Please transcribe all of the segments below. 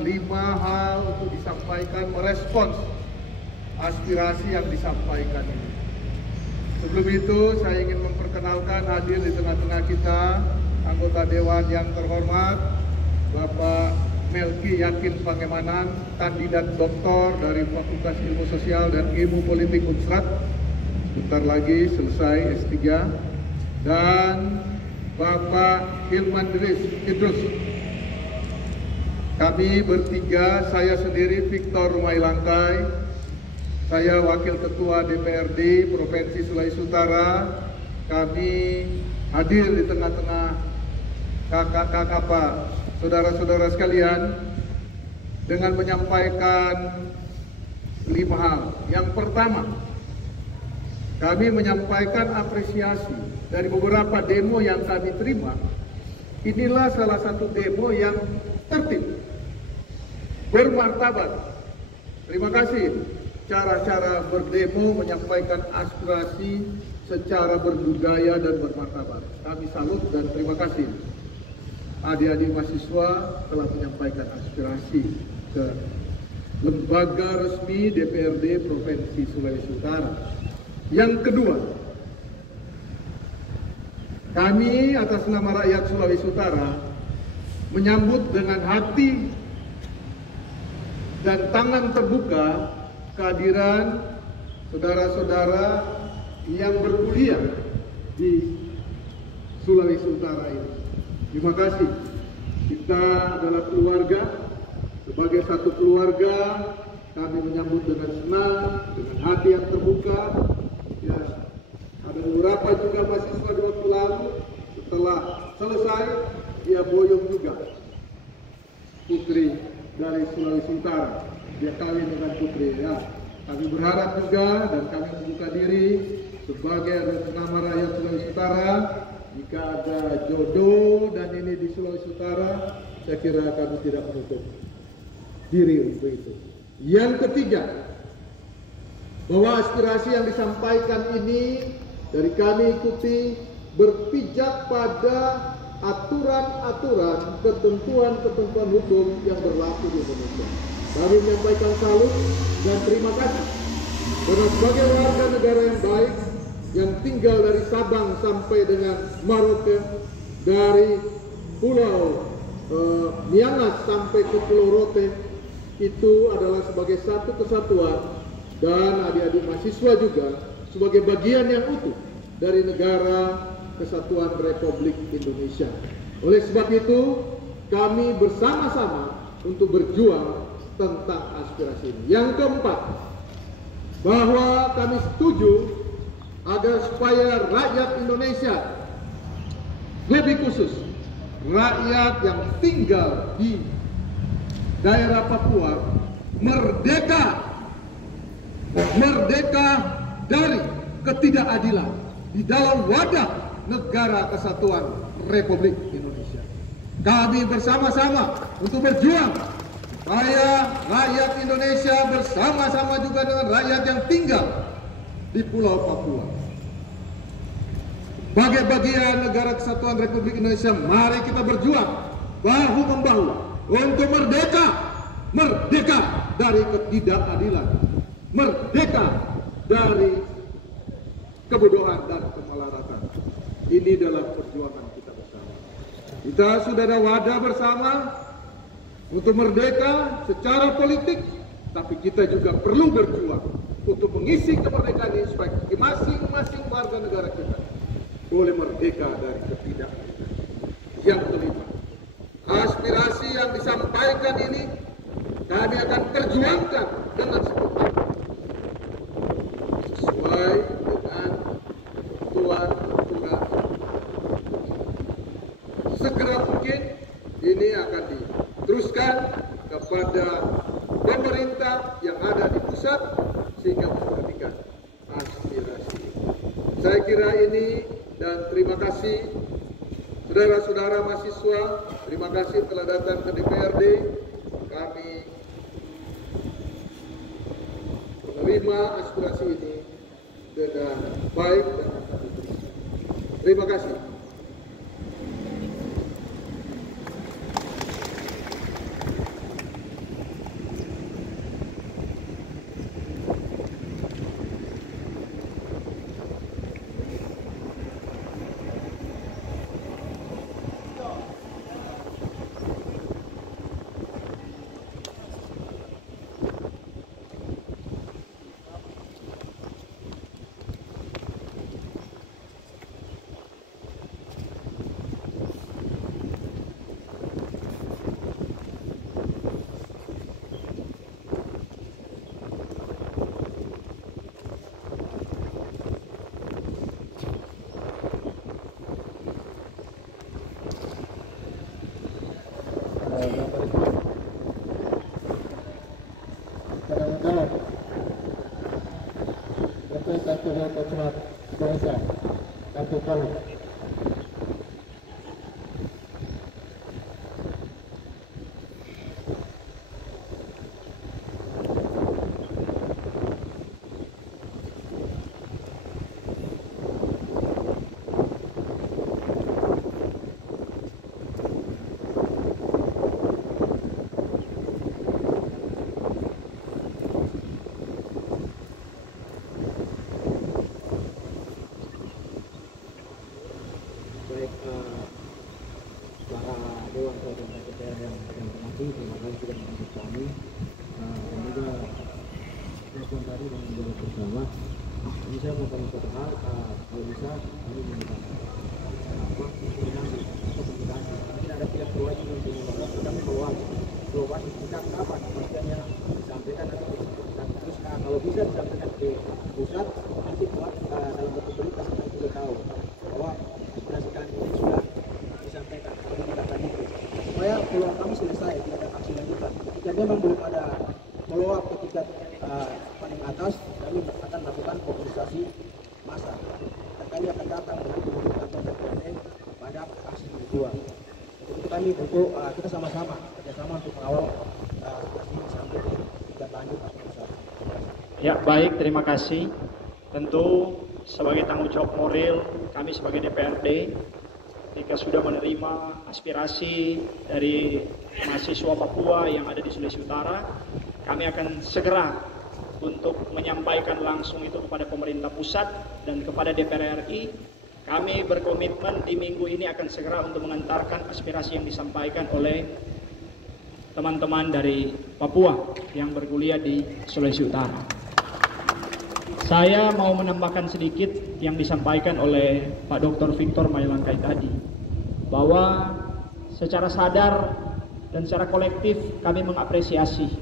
5 hal untuk disampaikan merespons aspirasi yang disampaikan ini. Sebelum itu saya ingin memperkenalkan hadir di tengah-tengah kita anggota Dewan yang terhormat Bapak Melki Yakin Pangemanan, kandidat doktor dari Fakultas Ilmu Sosial dan Ilmu Politik Unsrat, bentar lagi selesai S3, dan Bapak Hilman Idrus. Kami bertiga, saya sendiri Victor Rumailangkai, saya Wakil Ketua DPRD Provinsi Sulawesi Utara. Kami hadir di tengah-tengah kakak-kakak, saudara-saudara sekalian, dengan menyampaikan 5 hal. Yang pertama, kami menyampaikan apresiasi dari beberapa demo yang kami terima. Inilah salah satu demo yang tertib, bermartabat. Terima kasih cara-cara berdemo menyampaikan aspirasi secara berbudaya dan bermartabat. Kami salut dan terima kasih. Adik-adik mahasiswa telah menyampaikan aspirasi ke lembaga resmi DPRD Provinsi Sulawesi Utara. Yang kedua, kami atas nama rakyat Sulawesi Utara menyambut dengan hati dan tangan terbuka kehadiran saudara-saudara yang berkuliah di Sulawesi Utara ini. Terima kasih. Kita adalah keluarga. Sebagai satu keluarga, kami menyambut dengan senang, dengan hati yang terbuka. Ya, ada beberapa juga mahasiswa di waktu lalu, setelah selesai, dia boyong juga. Putri dari Sulawesi Utara, dia kawin dengan putri. Ya, kami berharap juga dan kami membuka diri sebagai atas nama rakyat Sulawesi Utara. Jika ada jodoh dan ini di Sulawesi Utara, saya kira kami tidak menutup diri untuk itu. Yang ketiga, bahwa aspirasi yang disampaikan ini dari kami ikuti berpijak pada aturan-aturan, ketentuan-ketentuan hukum yang berlaku di Indonesia. Kami menyampaikan salut dan terima kasih karena sebagai warga negara yang baik yang tinggal dari Sabang sampai dengan Merauke, dari Pulau Miangas sampai ke Pulau Rote, itu adalah sebagai satu kesatuan, dan adik-adik mahasiswa juga sebagai bagian yang utuh dari negara Kesatuan Republik Indonesia. Oleh sebab itu, kami bersama-sama untuk berjuang tentang aspirasi ini. Yang keempat, bahwa kami setuju agar supaya rakyat Indonesia, lebih khusus rakyat yang tinggal di daerah Papua, merdeka dari ketidakadilan di dalam wadah negara Kesatuan Republik Indonesia. Kami bersama-sama untuk berjuang supaya rakyat Indonesia bersama-sama juga dengan rakyat yang tinggal di Pulau Papua, sebagai bagian negara Kesatuan Republik Indonesia, mari kita berjuang bahu-membahu untuk merdeka dari ketidakadilan, merdeka dari kebodohan dan kemelaratan. Ini adalah perjuangan kita bersama. Kita sudah ada wadah bersama untuk merdeka secara politik, tapi kita juga perlu berjuang untuk mengisi kemerdekaan ini supaya masing-masing warga negara kita boleh merdeka dari ketidakadilan. Yang kelima, aspirasi yang disampaikan ini kami akan perjuangkan dengan sepenuhnya sesuai dengan ketentuan-aturan. Segera mungkin ini akan diteruskan kepada pemerintah yang ada di pusat sehingga memperhatikan aspirasi. Saya kira ini, dan terima kasih saudara-saudara mahasiswa, terima kasih telah datang ke DPRD. Kami menerima aspirasi ini dengan baik dan akan diteruskan. Terima kasih. Kecamatan Desa Kartu Kolom. Baik, para dewan perwakilan daerah yang terhormati, terima kasih sudah menonton kami. Dan juga telepon tadi dengan dialog bersama. Ini saya mau tanya satu hal, kalau bisa kami minta koordinasi atau komunikasi. Mungkin ada pihak berwajib untuk melakukan kami keluar kita kapan pastinya disampaikan atau disampaikan. Terus kalau bisa disampaikan ke pusat, nanti buat dalam bentuk berita kita juga tahu bahwa aspirasi kami ini sudah disampaikan oleh kita tadi itu, supaya peluang kami selesai, tidak ada aksi lanjutan. Jika memang belum ada follow up ke tingkat paling atas, kami akan lakukan mobilisasi massa dan kami akan datang dengan kantor DPRD pada aksi kedua. Untuk itu kami tentu kita sama-sama kerjasama untuk mengawal aspirasi sampai ke tingkat lanjut pusat. Ya, baik, terima kasih. Tentu sebagai tanggung jawab moral kami sebagai DPRD, ketika sudah menerima aspirasi dari mahasiswa Papua yang ada di Sulawesi Utara, kami akan segera untuk menyampaikan langsung itu kepada pemerintah pusat dan kepada DPR RI. Kami berkomitmen di minggu ini akan segera untuk mengantarkan aspirasi yang disampaikan oleh teman-teman dari Papua yang berkuliah di Sulawesi Utara. Saya mau menambahkan sedikit yang disampaikan oleh Pak Dr. Victor Mailangkai tadi, bahwa secara sadar dan secara kolektif kami mengapresiasi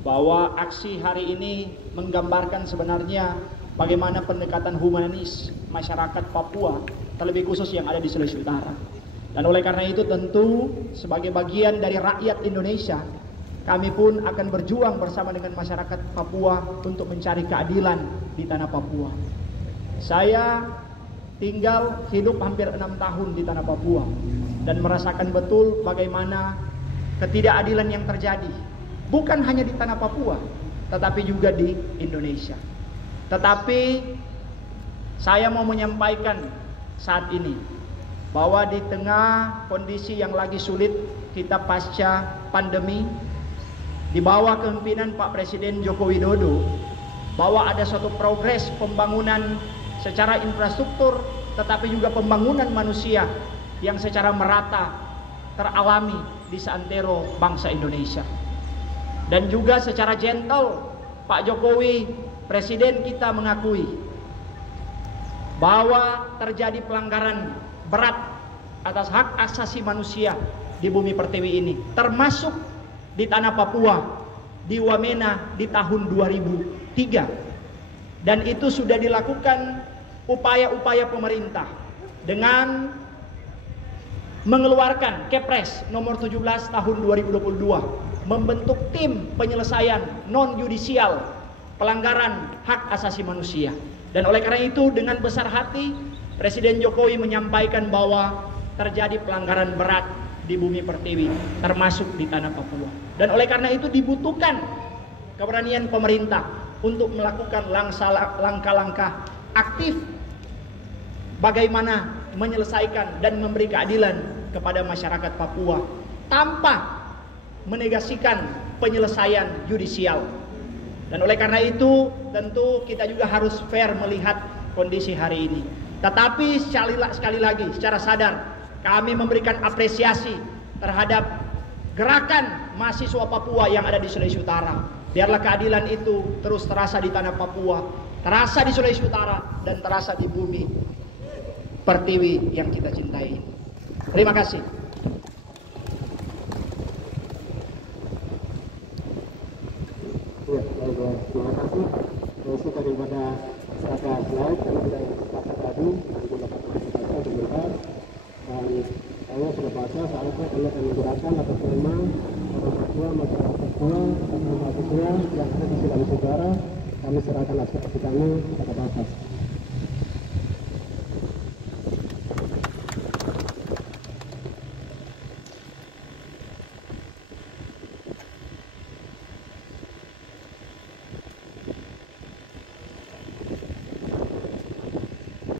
bahwa aksi hari ini menggambarkan sebenarnya bagaimana pendekatan humanis masyarakat Papua, terlebih khusus yang ada di Sulawesi Utara. Dan oleh karena itu tentu sebagai bagian dari rakyat Indonesia, kami pun akan berjuang bersama dengan masyarakat Papua untuk mencari keadilan di tanah Papua. Saya tinggal hidup hampir 6 tahun di tanah Papua dan merasakan betul bagaimana ketidakadilan yang terjadi, bukan hanya di tanah Papua, tetapi juga di Indonesia. Tetapi saya mau menyampaikan saat ini bahwa di tengah kondisi yang lagi sulit kita pasca pandemi, di bawah kepemimpinan Pak Presiden Joko Widodo, bahwa ada suatu progres pembangunan secara infrastruktur, tetapi juga pembangunan manusia yang secara merata teralami di seantero bangsa Indonesia. Dan juga secara gentle Pak Jokowi, Presiden kita, mengakui bahwa terjadi pelanggaran berat atas hak asasi manusia di bumi pertiwi ini, termasuk di tanah Papua, di Wamena di tahun 2003. Dan itu sudah dilakukan upaya-upaya pemerintah dengan mengeluarkan Kepres nomor 17 tahun 2022, membentuk tim penyelesaian non-yudisial pelanggaran hak asasi manusia. Dan oleh karena itu dengan besar hati Presiden Jokowi menyampaikan bahwa terjadi pelanggaran berat di bumi pertiwi, termasuk di tanah Papua. Dan oleh karena itu dibutuhkan keberanian pemerintah untuk melakukan langkah-langkah aktif bagaimana menyelesaikan dan memberi keadilan kepada masyarakat Papua tanpa menegasikan penyelesaian yudisial. Dan oleh karena itu tentu kita juga harus fair melihat kondisi hari ini. Tetapi sekali lagi secara sadar kami memberikan apresiasi terhadap gerakan mahasiswa Papua yang ada di Sulawesi Utara. Biarlah keadilan itu terus terasa di tanah Papua, terasa di Sulawesi Utara, dan terasa di bumi pertiwi yang kita cintai. Terima kasih. Ya, terima kasih. Terus daripada kata slide kami sudah sepakat tadi dan juga kata pemerintah. Dan saya sudah baca soalnya kami akan menggerakkan atas nama orang Papua, masyarakat Papua, atau mahasiswa yang ada di Sulawesi Utara. Kami serahkan aspirasi kami kepada Bapak.